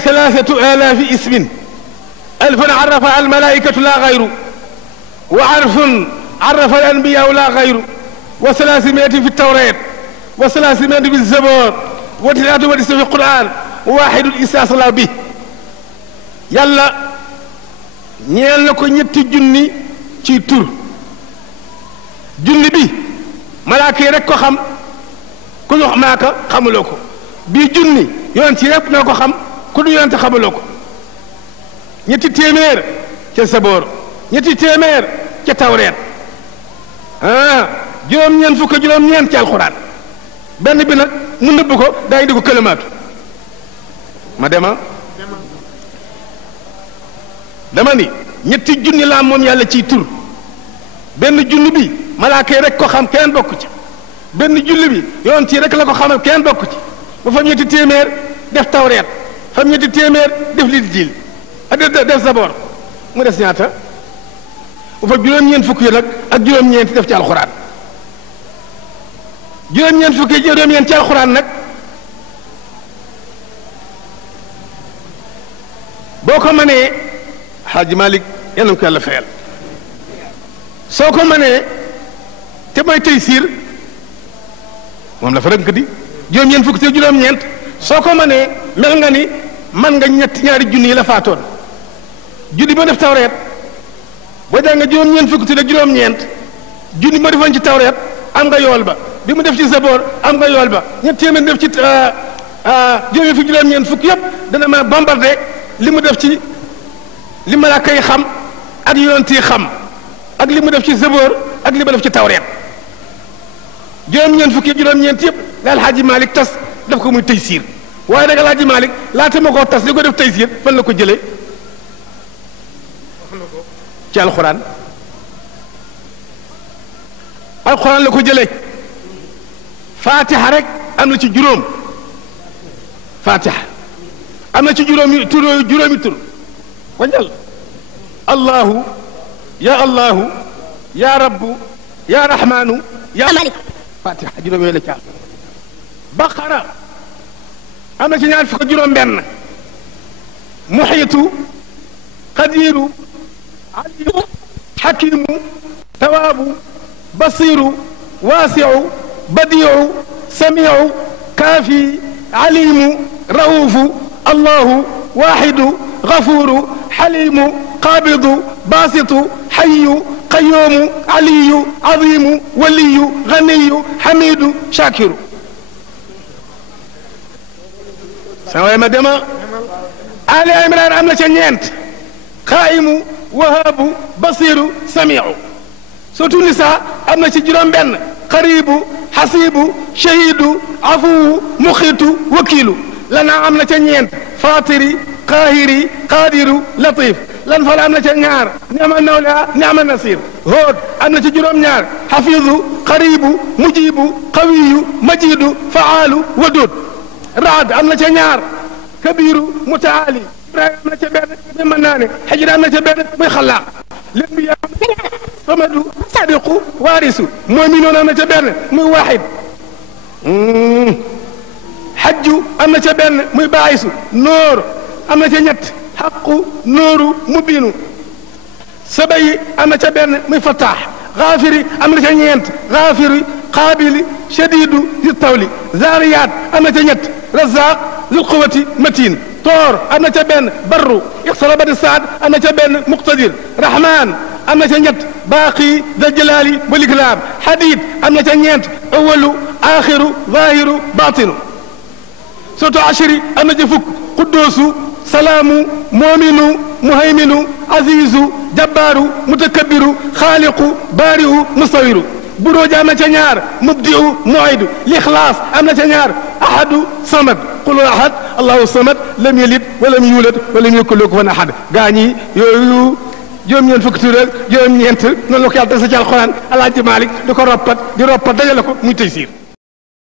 3,000 اسم 1000 عرفها الملائكة لا غير وعرف عرف الأنبياء لا غير و300 في التوراة و300 في الزبور و93 في القرآن وواحد استأصل به يلا ñeel na ko ñetti junni ci tur junni bi malaaka yi rek ko xam ku ñu maaka xamuloo ko bii junni yoon ci rek ñoo ko xam ku du yoonte xamuloo ko ñetti téeméer ca saboor ñetti téeméer ca tawreet juróom-ñeent fukk juróom-ñeent ci alxuraan benn bi nag mu nëbb ko day di ko këlamaatu ma dama ni ñetti junni laa moom yàlla ciy tur benn junni bi malaaka yi rek ko xam kenn bokk ci benn junni bi yoon ci rek la ko xamal kenn bokk ci ba fam ñetti téeméer def tawreet fam ñetti téeméer def Linjiil def Zaboor mu des ñaata bu fa juróom-ñeent fukk yi nag ak juróom-ñeent def ci alxuraan juróom-ñeent fukk yi juróom-ñeent ci alxuraan nag boo ko mënee Xaaji Malik yal na ko yàlla fayal soo ko mënee te mooy Taysiir moom la fa rënk di juróom-ñeent fukk te juróom-ñeent soo ko mënee mel nga ni man nga ñaari junni yi la faatoon junni ba def tawreet boo jàng nga juróom-ñeent fukk te juróom-ñeent junni ma defoon ci tawreet am nga yool ba bi mu def ci Zaboor am nga yool ba ñett téeméer def ci juróom fukk juróom-ñeent fukk yëpp dana ma bombardé li mu def ci li malaaka yi xam ak yonent yi xam ak li mu def ci Zaboor ak li mu def ci tawreet juróom-ñeent fukki juróom-ñeent yëpp la Alxaaji Malik tas def ko muy Taysiir waaye nag Alxaaji Malik laata ma koo tas li ko def Taysiir fan la ko jëlee ci alxuraan alxuraan la ko jëlee Fatiha rek am na ci juróom Fatiha am na ci juróomi tur wañal allahu ya rabbu ya rahmanu ya malik Fatiha juróom yooyu la caal Baqara am na ci ñaar fukk juróom benn muxiitu qadiru alimu xakimu tawaabu basiru waasiu badiu samiu kaafi alimu raufu allahu waaxidu غفور حليم قابض باسط حي قيوم علي عظيم ولي غني حميد شاكر سوى مدما آل عمران أمنا شنينت قائم وهاب بصير سميع سورة النساء أمنا شجران بن قريب حسيب شهيد عفو مخيط وكيل لنا أمنا شنينت فاطري قاهري قادر لطيف lan fa la am na ca ñaar ni'ma nawla ni'ma nasir hood am na ci juróom ñaar xafidu qaribu mujibu qawiyu majidu faalu wadud raad am na ca ñaar kabiru mutaali ibrahima am na ca benn muy mën naa ne xajira am na ca benn muy xalaaq lén bi yaa samadu sadiqu waarisu mooy mi noonu am na ca benn muy waaxid xajju am na ca benn muy baayisu nóor am na ca ñett xaqu nóoru mubinu sabayi am na ca benn muy fataax xaafiri am na ca ñeent xaafiri qaabili shadidu di tawli zaariyaat am na ca ñett razaq zul quwati matin toor am na ca benn barru iqtarabati saad am na ca benn muqtadir rahman am na ca ñett baaqi dal jalaali wal ikraam hadid am na ca ñeent awalu axiru zahiru batinu surtout ashiri am na ca fukk quddoosu salaamu moominu muhayminu azizu jabbaaru mutakabbiru xaaliqu baari'u mustawiru buróoj am na ca ñaar mubdi'u mu'idu lixlaas am na ca ñaar ahadu samad qul ahad allahu samad lam yalid walam yulad walam yakun lahu kufuwan ahad gaa ñi yooyu juróom-ñeent fukki tur ak juróom-ñeent noonu la ko yàlla def sa ci alxuraan Alaaji Maalik di ko roppat di roppat dajale ko muy Taysiir